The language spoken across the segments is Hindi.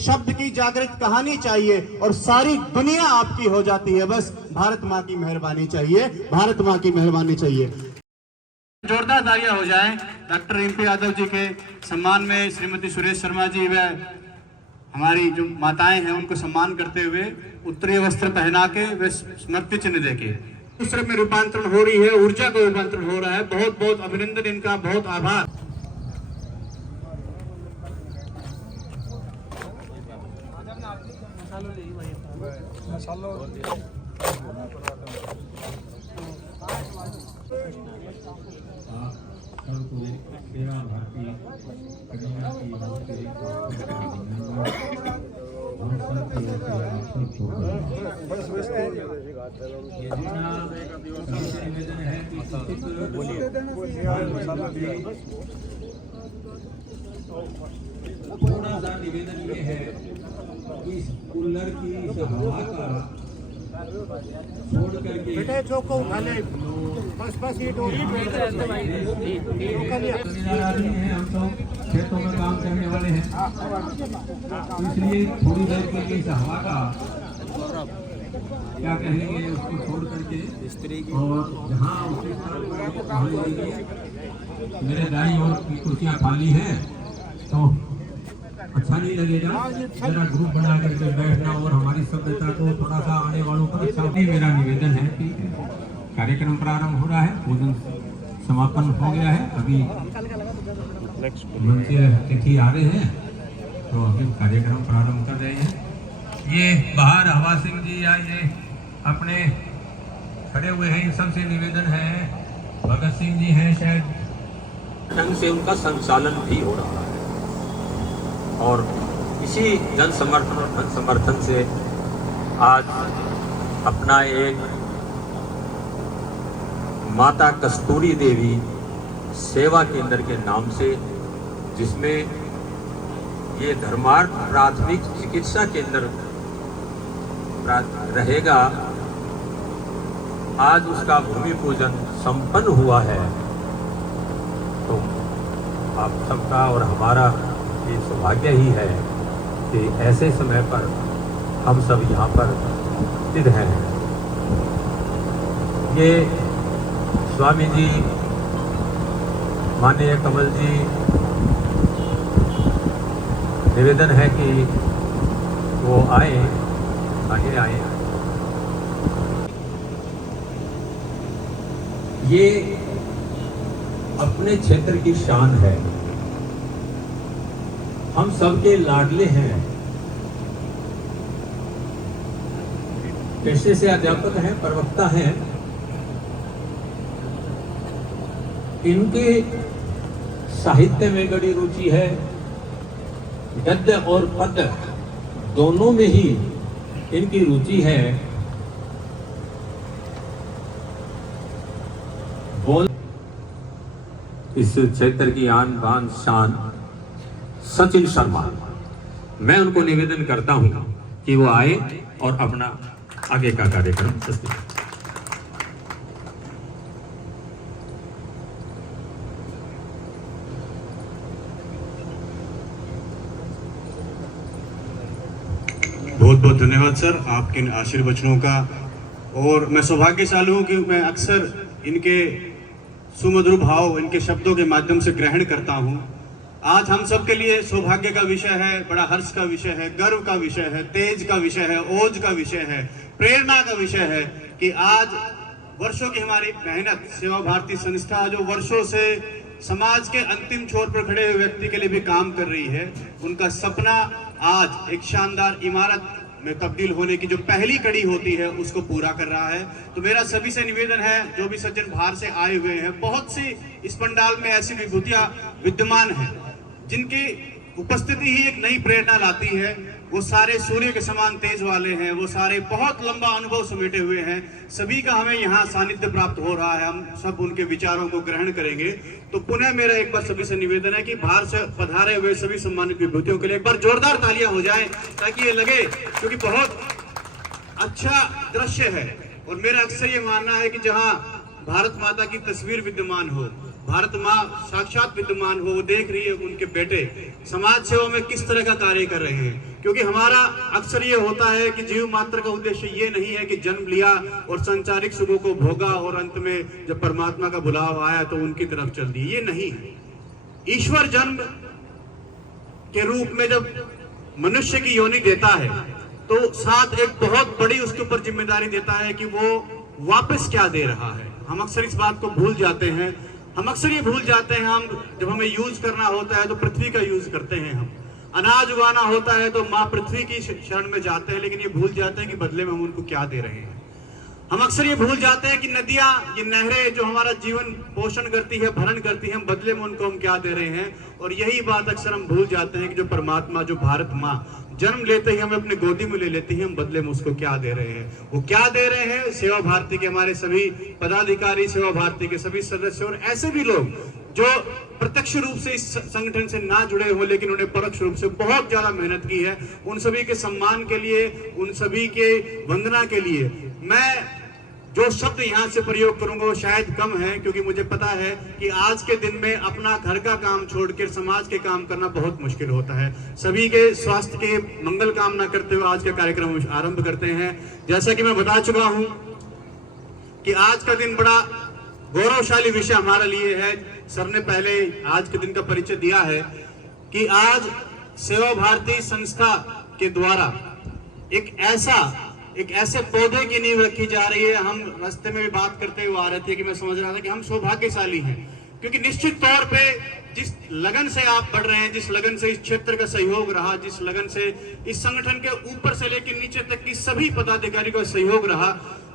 शब्द की जागृत कहानी चाहिए और सारी दुनिया आपकी हो जाती है। बस भारत माँ की मेहरबानी चाहिए, भारत माँ की मेहरबानी चाहिए। जोरदार तालियां हो जाएं डॉक्टर MP यादव जी के सम्मान में। श्रीमती सुरेश शर्मा जी व हमारी जो माताएं हैं उनको सम्मान करते हुए उत्तरीय वस्त्र पहना के वे स्मृति चिन्ह देके दूसरे में रूपांतरण हो रही है, ऊर्जा का रूपांतरण हो रहा है। बहुत बहुत अभिनंदन, इनका बहुत आभार। सेवा भारती कन्या की निवेदन है कि थोड़ा सा निवेदन ये है कि कूलर की हवा का छोड़ करके बेटे चौक को उठा ले, बस ये टोली हैं। हम तो खेतों में काम करने वाले हैं, इसलिए थोड़ी देर के लिए इस हवा का क्या कहेंगे उसको छोड़ करके और जहाँ मेरे दाईं ओर की कुर्सियाँ खाली हैं तो अच्छा नहीं लगेगा। जरा ग्रुप बना करके बैठना और हमारी सभ्यता को थोड़ा सा आने वालों पर अच्छा। मेरा निवेदन है कि कार्यक्रम प्रारंभ हो रहा है, पूजन समापन हो गया है, अभी मंच तिथि आ रहे हैं तो अभी कार्यक्रम प्रारंभ कर रहे हैं। ये बाहर हवा सिंह जी या ये अपने खड़े हुए हैं, इन सबसे निवेदन है। भगत सिंह जी हैं, शायद ढंग से उनका संचालन भी हो रहा है और इसी जन समर्थन और धन समर्थन से आज अपना एक माता कस्तूरी देवी सेवा केंद्र के नाम से, जिसमें ये धर्मार्थ प्राथमिक चिकित्सा केंद्र रहेगा, आज उसका भूमि पूजन संपन्न हुआ है। तो आप सबका और हमारा ये सौभाग्य ही है कि ऐसे समय पर हम सब यहाँ पर उपस्थित हैं। ये स्वामी जी, माननीय कमल जी, निवेदन है कि वो आए, आगे आए। ये अपने क्षेत्र की शान है, हम सबके लाडले हैं। पेशे से अध्यापक हैं, प्रवक्ता हैं। इनके साहित्य में बड़ी रुचि है, गद्य और पद्य दोनों में ही इनकी रुचि है। बोल इस क्षेत्र की आन बान शान सचिन शर्मा, मैं उनको निवेदन करता हूं कि वो आए और अपना आगे का कार्यक्रम प्रस्तुत करें। बहुत बहुत धन्यवाद सर आपके इन आशीर्वचनों का। और मैं सौभाग्यशाली हूँ कि मैं अक्सर इनके सुमधुर भाव इनके शब्दों के माध्यम से ग्रहण करता हूँ। आज हम सब के लिए सौभाग्य का विषय है, बड़ा हर्ष का विषय है, गर्व का विषय है, तेज का विषय है, ओज का विषय है, प्रेरणा का विषय है कि आज वर्षों की हमारी मेहनत, सेवा भारती संस्था जो वर्षों से समाज के अंतिम छोर पर खड़े हुए व्यक्ति के लिए भी काम कर रही है, उनका सपना आज एक शानदार इमारत में तब्दील होने की जो पहली कड़ी होती है उसको पूरा कर रहा है। तो मेरा सभी से निवेदन है, जो भी सज्जन बाहर से आए हुए हैं, बहुत सी इस पंडाल में ऐसी विभूतियां विद्यमान हैं जिनकी उपस्थिति ही एक नई प्रेरणा लाती है। वो सारे सूर्य के समान तेज वाले हैं, वो सारे बहुत लंबा अनुभव समेटे हुए हैं। सभी का हमें यहाँ सानिध्य प्राप्त हो रहा है, हम सब उनके विचारों को ग्रहण करेंगे। तो पुनः मेरा एक बार सभी से निवेदन है कि बाहर से पधारे हुए सभी सम्मानित विभूतियों के लिए एक बार जोरदार तालियां हो जाएं, ताकि ये लगे, क्योंकि बहुत अच्छा दृश्य है। और मेरा अक्सर ये मानना है कि जहाँ भारत माता की तस्वीर विद्यमान हो, भारत माँ साक्षात विद्यमान हो, वो देख रही है उनके बेटे समाज सेवा में किस तरह का कार्य कर रहे हैं। क्योंकि हमारा अक्सर ये होता है कि जीव मात्र का उद्देश्य ये नहीं है कि जन्म लिया और संसारिक सुखों को भोगा और अंत में जब परमात्मा का बुलावा आया तो उनकी तरफ चल दी, ये नहीं है। ईश्वर जन्म के रूप में जब मनुष्य की योनि देता है तो साथ एक बहुत बड़ी उसके ऊपर जिम्मेदारी देता है कि वो वापस क्या दे रहा है। हम अक्सर इस बात को भूल जाते हैं। हम अक्सर ये भूल जाते हैं, हम जब हमें यूज करना होता है तो पृथ्वी का यूज करते हैं, हम अनाज उगाना होता है तो माँ पृथ्वी की शरण में जाते हैं, लेकिन ये भूल जाते हैं कि बदले में हम उनको क्या दे रहे हैं। हम अक्सर ये भूल जाते हैं कि नदियां, ये नहरें जो हमारा जीवन पोषण करती है, भरण करती है, हम बदले में उनको हम क्या दे रहे हैं। और यही बात अक्सर हम भूल जाते हैं कि जो परमात्मा, जो भारत माँ जन्म लेते ही हमें अपने गोदी में ले लेती है, हम बदले में उसको क्या दे रहे हैं। वो क्या दे रहे हैं, सेवा भारती के हमारे सभी पदाधिकारी, सेवा भारती के सभी सदस्य और ऐसे भी लोग जो प्रत्यक्ष रूप से इस संगठन से ना जुड़े हो लेकिन उन्हें परोक्ष रूप से बहुत ज्यादा मेहनत की है, उन सभी के सम्मान के लिए, उन सभी के वंदना के लिए मैं जो शब्द यहाँ से प्रयोग करूंगा वो शायद कम है, क्योंकि मुझे पता है कि आज के दिन में अपना घर का काम छोड़कर समाज के काम करना बहुत मुश्किल होता है। सभी के स्वास्थ्य के मंगल कामना करते हुए आज का कार्यक्रम आरंभ करते हैं। जैसा कि मैं बता चुका हूं कि आज का दिन बड़ा गौरवशाली विषय हमारे लिए है। सर ने पहले आज के दिन का परिचय दिया है कि आज सेवा भारती संस्था के द्वारा एक ऐसे पौधे की नींव रखी जा रही है। हम रास्ते में भी बात करते हुए आ रहे थे कि मैं समझ रहा था कि हम सौभाग्यशाली हैं, क्योंकि निश्चित तौर पे जिस लगन से आप बढ़ रहे हैं, जिस लगन से इस क्षेत्र का सहयोग रहा, जिस लगन से इस संगठन के ऊपर से लेकर नीचे तक की सभी पदाधिकारी का सहयोग रहा,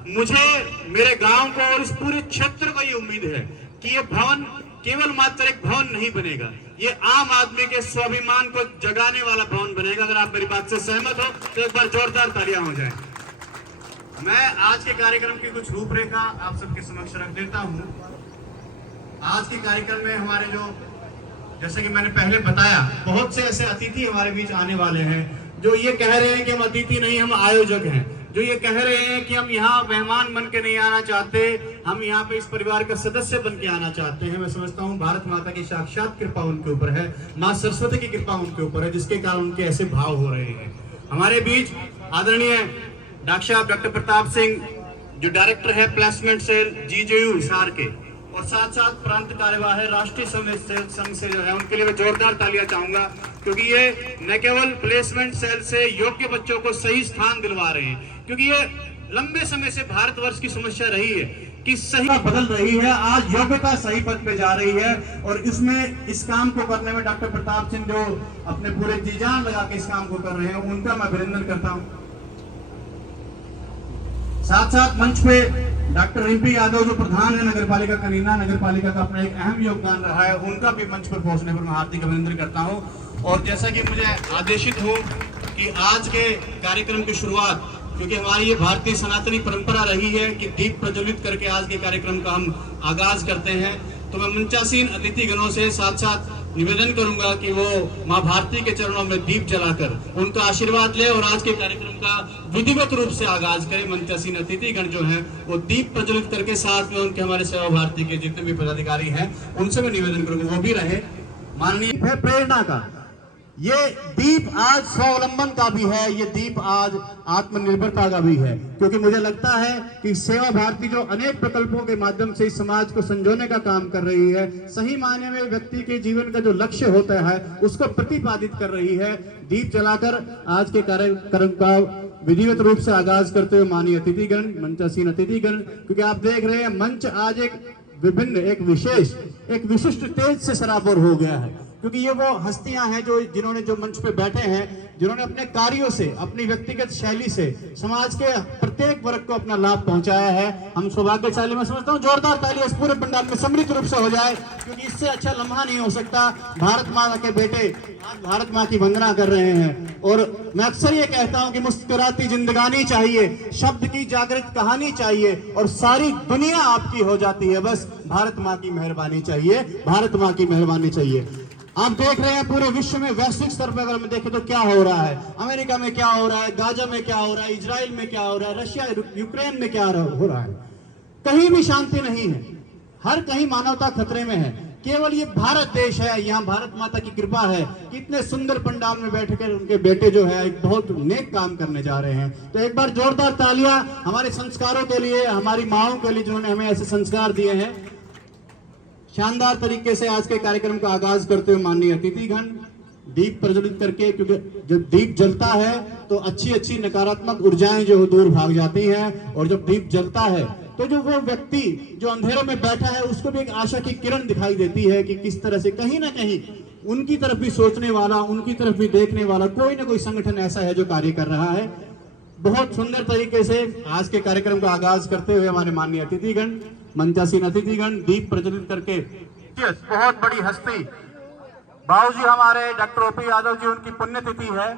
मुझे, मेरे गांव को और इस पूरे क्षेत्र को ये उम्मीद है कि ये भवन केवल मात्र एक भवन नहीं बनेगा, ये आम आदमी के स्वाभिमान को जगाने वाला भवन बनेगा। अगर आप मेरी बात से सहमत हो तो एक बार जोरदार तालियां हो जाए। मैं आज के कार्यक्रम की कुछ रूपरेखा आप सबके समक्ष रख देता हूं। आज के कार्यक्रम में हमारे जैसे कि मैंने पहले बताया, बहुत से ऐसे अतिथि हमारे बीच आने वाले हैं जो ये कह रहे हैं कि हम अतिथि नहीं, हम आयोजक हैं, जो ये कह रहे हैं कि हम यहाँ मेहमान बन के नहीं आना चाहते, हम यहाँ पे इस परिवार का सदस्य बन के आना चाहते हैं। मैं समझता हूँ भारत माता की साक्षात कृपा उनके ऊपर है, माँ सरस्वती की कृपा उनके ऊपर है, जिसके कारण उनके ऐसे भाव हो रहे हैं। हमारे बीच आदरणीय डॉक्टर प्रताप सिंह जो डायरेक्टर है प्लेसमेंट सेल जीजेयू हिसार के, और साथ साथ प्रांत कार्यवाह राष्ट्रीय संघ से जो है, उनके लिए मैं जोरदार तालियां चाहूंगा, क्योंकि ये न केवल प्लेसमेंट सेल से योग्य बच्चों को सही स्थान दिलवा रहे हैं, क्योंकि ये लंबे समय से भारतवर्ष की समस्या रही है कि सही बदल रही है, आज योग्यता सही पद पे जा रही है। और इसमें इस काम को करने में डॉक्टर प्रताप सिंह जो अपने पूरे जी जान लगा के इस काम को कर रहे हैं, उनका मैं अभिनंदन करता हूँ। साथ साथ मंच पे डॉक्टर रिम्पी यादव जो प्रधान है नगर पालिका कनीना, नगर पालिका का अपना एक अहम योगदान रहा है, उनका भी मंच पर पहुंचने पर मैं हार्दिक अभिनंदन करता हूं। और जैसा कि मुझे आदेशित हो कि आज के कार्यक्रम की शुरुआत, क्योंकि हमारी ये भारतीय सनातनी परंपरा रही है कि दीप प्रज्वलित करके आज के कार्यक्रम का हम आगाज करते हैं, तो मैं मंचासीन अतिथि गणों से साथ साथ निवेदन करूंगा कि वो माँ भारती के चरणों में दीप जलाकर उनका आशीर्वाद ले और आज के कार्यक्रम का विधिवत रूप से आगाज करें। मंचासीन अतिथि गण जो हैं वो दीप प्रज्वलित करके साथ में उनके हमारे सेवा भारती के जितने भी पदाधिकारी हैं उनसे मैं निवेदन करूंगा वो भी रहे। माननीय प्रेरणा का ये दीप आज स्वावलंबन का भी है, ये दीप आज आत्मनिर्भरता का भी है, क्योंकि मुझे लगता है कि सेवा भारती जो अनेक प्रकल्पों के माध्यम से इस समाज को संजोने का काम कर रही है, सही मायने में व्यक्ति के जीवन का जो लक्ष्य होता है उसको प्रतिपादित कर रही है। दीप जलाकर आज के कार्यक्रम का विधिवत रूप से आगाज करते हुए माननीय अतिथिगण, मंचासीन अतिथिगण, क्योंकि आप देख रहे हैं मंच आज एक विभिन्न, एक विशेष, एक विशिष्ट तेज से सराबोर हो गया है, क्योंकि ये वो हस्तियां हैं जिन्होंने जो मंच पे बैठे हैं, जिन्होंने अपने कार्यों से, अपनी व्यक्तिगत शैली से समाज के प्रत्येक वर्ग को अपना लाभ पहुंचाया है। हम सौभाग्यशाली, मैं समझता हूं जोरदार ताली इस पूरे पंडाल में सम्मिलित रूप से हो जाए, क्योंकि इससे अच्छा लम्हा नहीं हो सकता। भारत माता के बेटे आज भारत माँ की वंदना कर रहे हैं, और मैं अक्सर ये कहता हूं कि मुस्कुराती जिंदगानी चाहिए, शब्द की जागृत कहानी चाहिए, और सारी दुनिया आपकी हो जाती है, बस भारत माँ की मेहरबानी चाहिए, भारत माँ की मेहरबानी चाहिए। आप देख रहे हैं पूरे विश्व में वैश्विक स्तर पर अगर हम देखें तो क्या हो रहा है, अमेरिका में क्या हो रहा है, गाजा में क्या हो रहा है, इजराइल में क्या हो रहा है, रशिया यूक्रेन में क्या हो रहा है, कहीं भी शांति नहीं है, हर कहीं मानवता खतरे में है। केवल ये भारत देश है, यहाँ भारत माता की कृपा है, कितने सुंदर पंडाल में बैठकर उनके बेटे जो है एक बहुत नेक काम करने जा रहे हैं। तो एक बार जोरदार तालियां हमारे संस्कारों के लिए, हमारी माओं के लिए जिन्होंने हमें ऐसे संस्कार दिए हैं। शानदार तरीके से आज के कार्यक्रम का आगाज करते हुए माननीय अतिथिगण दीप प्रज्वलित करके, क्योंकि जब दीप जलता है तो अच्छी अच्छी नकारात्मक ऊर्जाएं जो दूर भाग जाती हैं, और जब दीप जलता है तो जो वो व्यक्ति जो अंधेरों में बैठा है उसको भी एक आशा की किरण दिखाई देती है कि किस तरह से कहीं ना कहीं उनकी तरफ भी सोचने वाला, उनकी तरफ भी देखने वाला कोई ना कोई संगठन ऐसा है जो कार्य कर रहा है। बहुत सुंदर तरीके से आज के कार्यक्रम का आगाज करते हुए हमारे माननीय अतिथिगण, मंचासीन अतिथिगण दीप प्रज्वलित करके, बहुत बड़ी हस्ती बाबूजी हमारे डॉक्टर ओपी यादव जी, उनकी पुण्यतिथि है,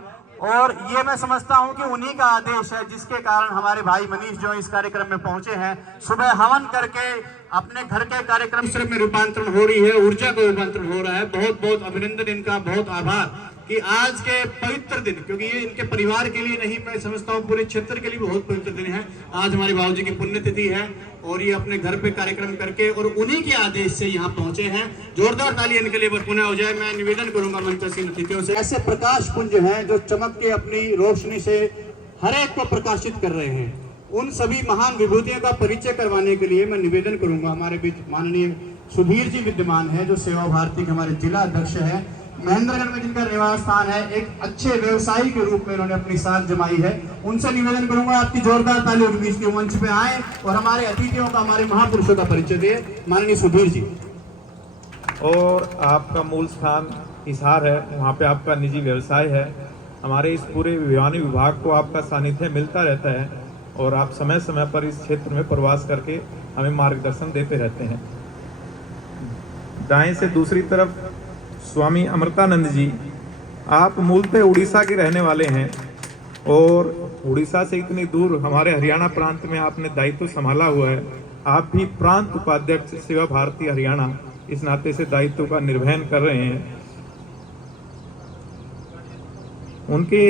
और ये मैं समझता हूं कि उन्हीं का आदेश है जिसके कारण हमारे भाई मनीष जो इस कार्यक्रम में पहुंचे हैं। सुबह हवन करके अपने घर के कार्यक्रम में रूपांतरण हो रही है, ऊर्जा का रूपांतरण हो रहा है। बहुत बहुत अभिनंदन, इनका बहुत आभार कि आज के पवित्र दिन, क्योंकि ये इनके परिवार के लिए नहीं, मैं समझता हूँ पूरे क्षेत्र के लिए बहुत पवित्र दिन है। आज हमारे बाबूजी की पुण्यतिथि है और ये अपने घर पे कार्यक्रम करके और उन्हीं के आदेश से यहाँ पहुंचे हैं। जोरदार ताली इनके लिए पुनः हो जाए। मैं निवेदन करूंगा मंचासीन अतिथियों से, ऐसे प्रकाश पुंज हैं जो चमक के अपनी रोशनी से हर एक को प्रकाशित कर रहे हैं, उन सभी महान विभूतियों का परिचय करवाने के लिए मैं निवेदन करूंगा। हमारे बीच माननीय सुधीर जी विद्यमान है जो सेवा भारती के हमारे जिला अध्यक्ष है, महेंद्रगढ़ में जिनका निवास स्थान है, एक अच्छे व्यवसायी के रूप में उन्होंने अपनी साख जमाई है। उनसे निवेदन करूंगा आपकी जोरदार ताली उनके बीच के मंच पे आए और हमारे अतिथियों का, हमारे महापुरुषों का परिचय दे। माननीय सुधीर जी। और आपका मूल स्थान हिसार है, वहाँ पे आपका निजी व्यवसाय है। हमारे इस पूरे विमानी विभाग को आपका सानिध्य मिलता रहता है और आप समय समय पर इस क्षेत्र में प्रवास करके हमें मार्गदर्शन देते रहते हैं। दाएं से दूसरी तरफ स्वामी अमृतानंद जी, आप मूलतः उड़ीसा के रहने वाले हैं और उड़ीसा से इतनी दूर हमारे हरियाणा प्रांत में आपने दायित्व संभाला हुआ है। आप भी प्रांत उपाध्यक्ष सेवा भारती हरियाणा इस नाते से दायित्व का निर्वहन कर रहे हैं। उनके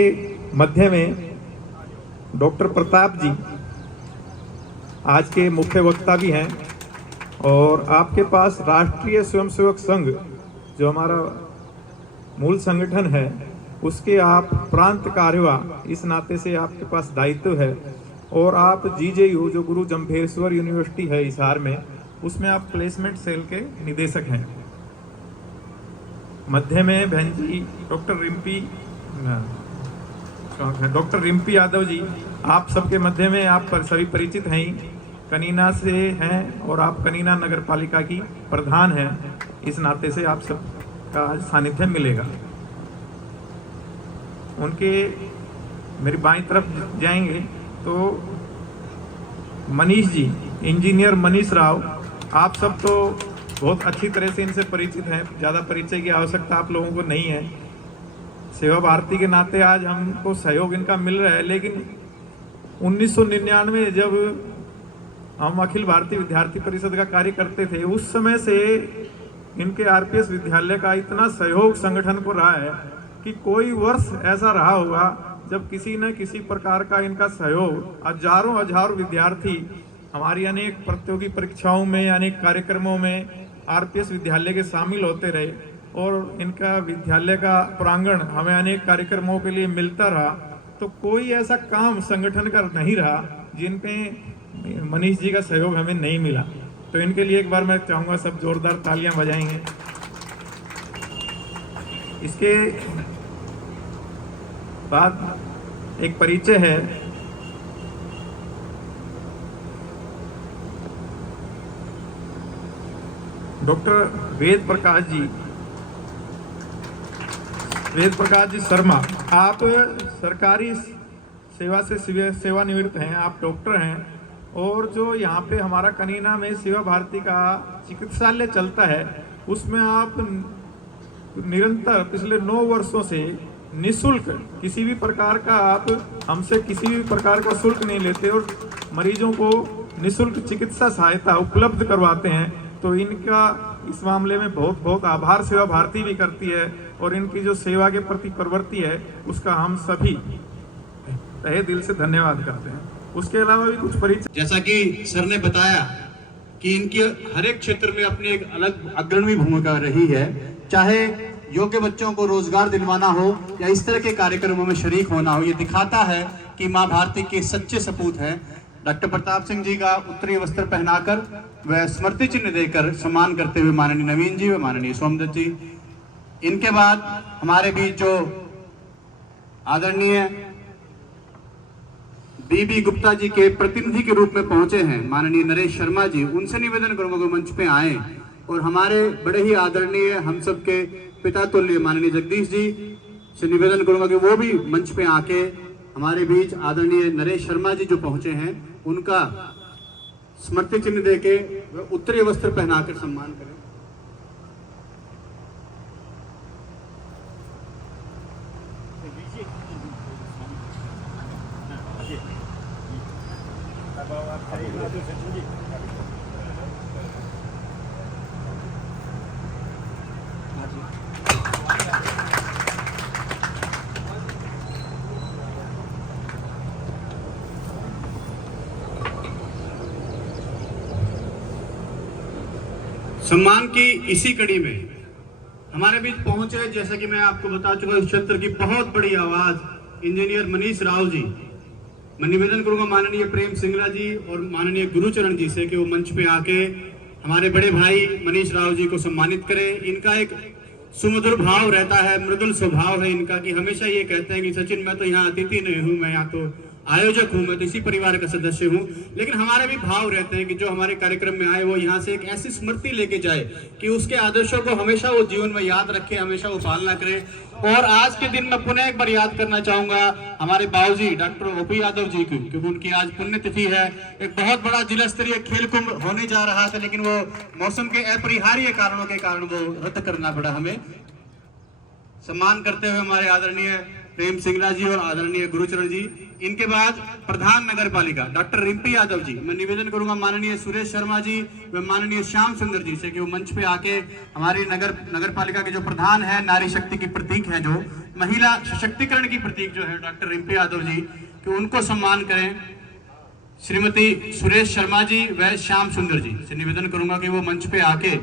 मध्य में डॉक्टर प्रताप जी आज के मुख्य वक्ता भी हैं और आपके पास राष्ट्रीय स्वयंसेवक संघ जो हमारा मूल संगठन है उसके आप प्रांत कार्यवाह इस नाते से आपके पास दायित्व है और आप जीजेयू जो गुरु जम्भेश्वर यूनिवर्सिटी है हिसार में, उसमें आप प्लेसमेंट सेल के निदेशक हैं। मध्य में बहन जी डॉक्टर रिम्पी यादव जी, आप सबके मध्य में आप पर सभी परिचित हैं, कनीना से हैं और आप कनीना नगर पालिका की प्रधान हैं। इस नाते से आप सबका सानिध्य मिलेगा। उनके मेरी बाईं तरफ जाएंगे तो मनीष जी, इंजीनियर मनीष राव, आप सब तो बहुत अच्छी तरह से इनसे परिचित हैं, ज़्यादा परिचय की आवश्यकता आप लोगों को नहीं है। सेवा भारती के नाते आज हमको सहयोग इनका मिल रहा है, लेकिन 1999 जब हम अखिल भारतीय विद्यार्थी परिषद का कार्य करते थे उस समय से इनके आरपीएस विद्यालय का इतना सहयोग संगठन को रहा है कि कोई वर्ष ऐसा रहा होगा जब किसी न किसी प्रकार का इनका सहयोग, हजारों विद्यार्थी हमारी अनेक प्रतियोगी परीक्षाओं में, अनेक कार्यक्रमों में आरपीएस विद्यालय के शामिल होते रहे और इनका विद्यालय का प्रांगण हमें अनेक कार्यक्रमों के लिए मिलता रहा। तो कोई ऐसा काम संगठन का नहीं रहा जिनपे मनीष जी का सहयोग हमें नहीं मिला। तो इनके लिए एक बार मैं चाहूँगा सब जोरदार तालियां बजाएंगे। इसके बाद एक परिचय है, डॉक्टर वेद प्रकाश जी शर्मा, आप सरकारी सेवा से सेवानिवृत्त हैं, आप डॉक्टर हैं और जो यहाँ पे हमारा कनीना में सेवा भारती का चिकित्सालय चलता है उसमें आप निरंतर पिछले 9 वर्षों से निःशुल्क किसी भी प्रकार का, आप हमसे किसी भी प्रकार का शुल्क नहीं लेते और मरीजों को निःशुल्क चिकित्सा सहायता उपलब्ध करवाते हैं। तो इनका इस मामले में बहुत बहुत आभार सेवा भारती भी करती है और इनकी जो सेवा के प्रति प्रवृत्ति है उसका हम सभी तहे दिल से धन्यवाद करते हैं। उसके अलावा भी कुछ परिचय, जैसा कि सर ने बताया कि इनकी हर एक क्षेत्र में अपनी एक अलग अग्रणी भूमिका रही है, चाहे योग्य बच्चों को रोजगार दिलवाना हो या इस तरह के कार्यक्रमों में शरीक होना हो। ये दिखाता है कि माँ भारती के सच्चे सपूत हैं। डॉक्टर प्रताप सिंह जी का उत्तरीय वस्त्र पहनाकर व स्मृति चिन्ह देकर सम्मान करते हुए माननीय नवीन जी व माननीय सोमदत्त जी। इनके बाद हमारे बीच जो आदरणीय बीबी गुप्ता जी के प्रतिनिधि के रूप में पहुंचे हैं माननीय नरेश शर्मा जी, उनसे निवेदन करूंगा कि मंच पे आए और हमारे बड़े ही आदरणीय हम सबके पिता तुल्य माननीय जगदीश जी से निवेदन करूंगा कि वो भी मंच पे आके हमारे बीच आदरणीय नरेश शर्मा जी जो पहुंचे हैं उनका स्मृति चिन्ह देके उत्तरीय वस्त्र पहनाकर सम्मान करें। सम्मान की इसी कड़ी में हमारे बीच पहुंचे, जैसा कि मैं आपको बता चुका इस क्षेत्र की बहुत बड़ी आवाज इंजीनियर मनीष राव जी। मैं निवेदन करूंगा माननीय प्रेम सिंगला जी और माननीय गुरुचरण जी से कि वो मंच पे आके हमारे बड़े भाई मनीष राव जी को सम्मानित करें। इनका एक सुमधुर भाव रहता है, मृदुल स्वभाव है इनका, कि हमेशा ये कहते हैं कि सचिन मैं तो यहाँ अतिथि नहीं हूँ, मैं यहाँ तो आयोजक हूं, मैं तो इसी परिवार का सदस्य हूं, लेकिन हमारे भी भाव रहते हैं कि जो हमारे कार्यक्रम में आए वो यहाँ से एक ऐसी स्मृति लेके जाए कि उसके आदर्शों को हमेशा वो जीवन में याद रखे, हमेशा वो पालना करे। और आज के दिन मैं पुनः एक बार याद करना चाहूंगा हमारे बाबूजी डॉक्टर ओपी यादव जी को, क्योंकि उनकी आज पुण्यतिथि है। एक बहुत बड़ा जिला स्तरीय खेल कुंभ होने जा रहा था, लेकिन वो मौसम के अपरिहार्य कारणों के कारण वो रद्द करना पड़ा हमें। सम्मान करते हुए हमारे आदरणीय प्रेम सिंगला जी और आदरणीय गुरुचरण जी। इनके बाद प्रधान नगर पालिका डॉक्टर रिम्पी यादव जी, मैं निवेदन करूंगा माननीय सुरेश शर्मा जी व माननीय श्याम सुंदर जी से कि वो मंच पे आके हमारी नगर पालिका के जो प्रधान है, नारी शक्ति की प्रतीक है, जो महिला सशक्तिकरण की प्रतीक जो है डॉक्टर रिम्पी यादव जी, कि उनको सम्मान करें। श्रीमती सुरेश शर्मा जी व श्याम सुंदर जी से निवेदन करूंगा कि वो मंच पे आके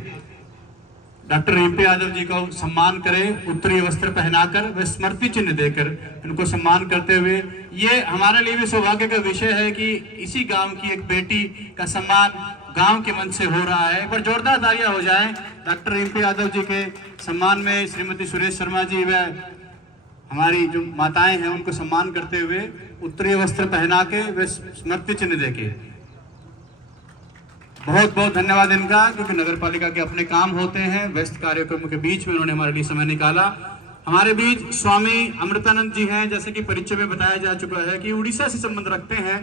डॉक्टर रिम्पी यादव जी को सम्मान करें, उत्तरीय वस्त्र पहनाकर व स्मृति चिन्ह देकर इनको सम्मान करते हुए। ये हमारे लिए भी सौभाग्य का विषय है कि इसी गांव की एक बेटी का सम्मान गांव के मंच से हो रहा है। एक बार जोरदार तालियां हो जाएं डॉक्टर रिम्पी यादव जी के सम्मान में। श्रीमती सुरेश शर्मा जी व हमारी जो माताएं हैं उनको सम्मान करते हुए उत्तरीय वस्त्र पहना के व स्मृति चिन्ह देके बहुत बहुत धन्यवाद इनका, क्योंकि नगर पालिका के अपने काम होते हैं, व्यस्त कार्यक्रमों के बीच में उन्होंने हमारे लिए समय निकाला। हमारे बीच स्वामी अमृतानंद जी हैं, जैसे कि परिचय में बताया जा चुका है कि उड़ीसा से संबंध रखते हैं।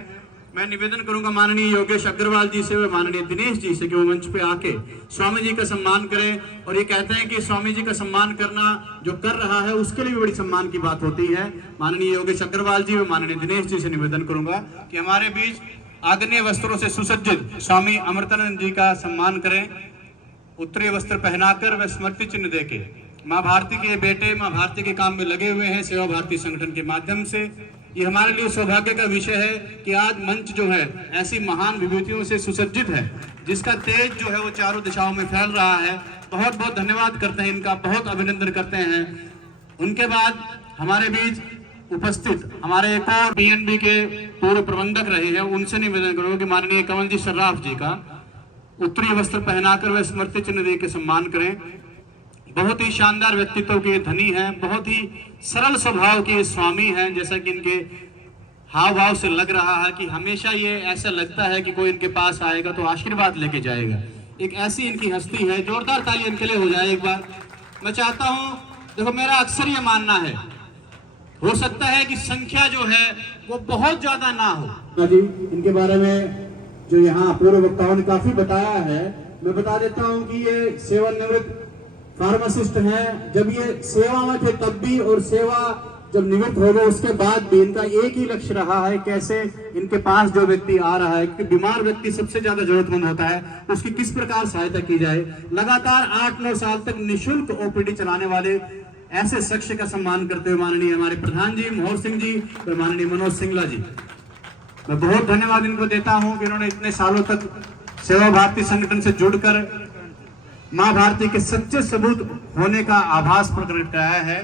मैं निवेदन करूंगा माननीय योगेश अग्रवाल जी से व माननीय दिनेश जी से कि वो मंच पे आके स्वामी जी का सम्मान करें। और ये कहते हैं कि स्वामी जी का सम्मान करना जो कर रहा है उसके लिए भी बड़ी सम्मान की बात होती है। माननीय योगेश अग्रवाल जी व माननीय दिनेश जी से निवेदन करूंगा कि हमारे बीच आग्नेय वस्त्रों से सुसज्जित स्वामी अमृतानंद जी का सम्मान करें, उत्तरीय वस्त्र पहनाकर व स्मृति चिन्ह देके। माँ भारती के बेटे माँ भारती के काम में लगे हुए हैं सेवा भारती संगठन के माध्यम से। ये हमारे लिए सौभाग्य का विषय है कि आज मंच जो है ऐसी महान विभूतियों से सुसज्जित है, जिसका तेज जो है वो चारों दिशाओं में फैल रहा है। बहुत बहुत धन्यवाद करते हैं इनका, बहुत अभिनंदन करते हैं। उनके बाद हमारे बीच उपस्थित हमारे एक और बीएनबी के पूर्व प्रबंधक रहे हैं, उनसे निवेदन करूंगा कि माननीय कमल जी सर्राफ जी का उत्तरीय वस्त्र पहनाकर व स्मृति चिन्ह दे के सम्मान करें। बहुत ही शानदार व्यक्तित्व के धनी हैं, बहुत ही सरल स्वभाव के स्वामी हैं, जैसा कि इनके हाव भाव से लग रहा है कि हमेशा ये ऐसा लगता है कि कोई इनके पास आएगा तो आशीर्वाद लेके जाएगा। एक ऐसी इनकी हस्ती है। जोरदार ताली इनके लिए हो जाए एक बार। मैं चाहता हूँ, देखो मेरा अक्सर ये मानना है, हो सकता है कि संख्या जो है वो बहुत ज्यादा ना हो। जी इनके बारे में जो यहाँ पूर्व वक्ताओं ने काफी बताया है, मैं बता देता हूँ कि ये सेवानिवृत्त फार्मासिस्ट हैं। जब ये सेवा में थे तब भी, और सेवा जब निवृत्त हो गए उसके बाद भी इनका एक ही लक्ष्य रहा है, कैसे इनके पास जो व्यक्ति आ रहा है, क्योंकि बीमार व्यक्ति सबसे ज्यादा जरूरतमंद होता है, उसकी किस प्रकार सहायता की जाए। लगातार 8-9 साल तक निःशुल्क ओपीडी चलाने वाले ऐसे शख्स का सम्मान करते हुए माननीय हमारे प्रधान जी मोहर सिंह जी और माननीय मनोज सिंगला जी, मैं बहुत धन्यवाद इनको देता हूं कि इन्होंने इतने सालों तक सेवा भारती संगठन से जुड़कर मां भारती के सच्चे सबूत होने का आभास प्रकट कराया है।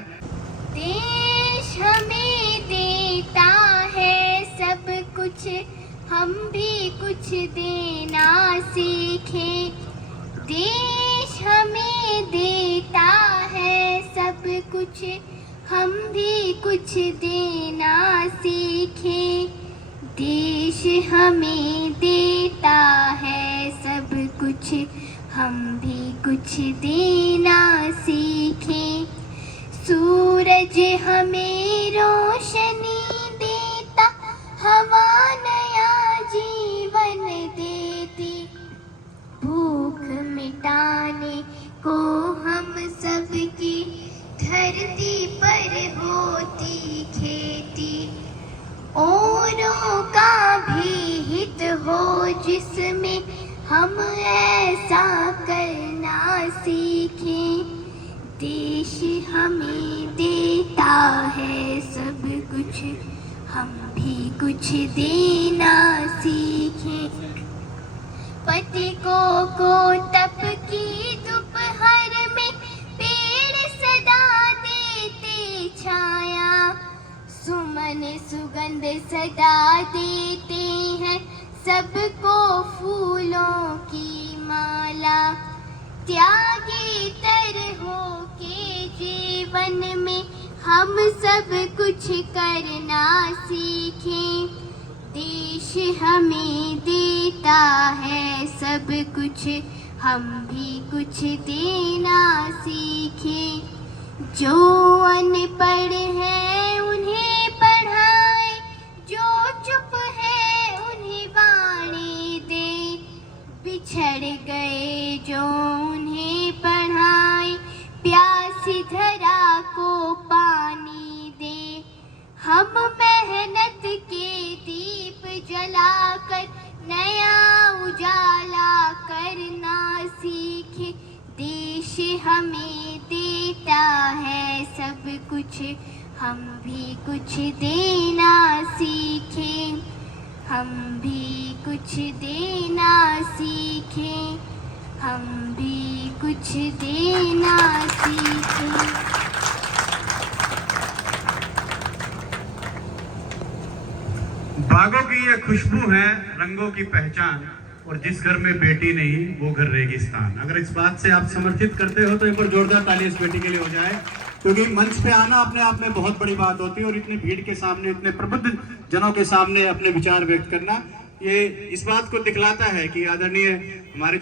देश हमें देता है सब कुछ, हम भी कुछ देना सीखें। देश हमें देता है सब कुछ, हम भी कुछ देना सीखें। देश हमें देता है सब कुछ, हम भी कुछ देना सीखें। सूरज हमें रोशनी देता, हवा नया जीवन देती। भूख मिटाने को हम सबकी धरती पर होती खेती। औरों का भी हित हो जिसमें हम ऐसा करना सीखें। देश हमें देता है सब कुछ, हम भी कुछ देना सीखें। पथिकों को तप की दोपहर में पेड़ सदा देते छाया। सुमन सुगंध सदा देते हैं सबको फूलों की माला। त्यागी तरहों के जीवन में हम सब कुछ करना सीखें। देश हमें देता है सब कुछ, हम भी कुछ देना सीखें। जो अनपढ़ है उन्हें पढ़ाए, जो चुप है उन्हें वाणी दे। बिछड़ गए जो उन्हें पढ़ाए, प्यासी धरा को पानी दे। हम मेहनत के दीप जलाकर नया उजाला करना सीखें। देश हमें देता है सब कुछ, हम भी कुछ देना सीखें। हम भी कुछ देना सीखें, हम भी कुछ देना सीखें। बागों की ये खुशबू है रंगों की पहचान, और जिस घर में बेटी नहीं वो घर रेगिस्तान। अगर इस बात से आप समर्थित करते हो तो एक बार जोरदार ताली इस बेटी के लिए हो जाए, क्योंकि मंच पे आना अपने आप में बहुत बड़ी बात होती है, और इतनी भीड़ के सामने, इतने प्रबुद्ध जनों के सामने अपने विचार व्यक्त करना, ये इस बात को दिखलाता है कि आदरणीय हमारे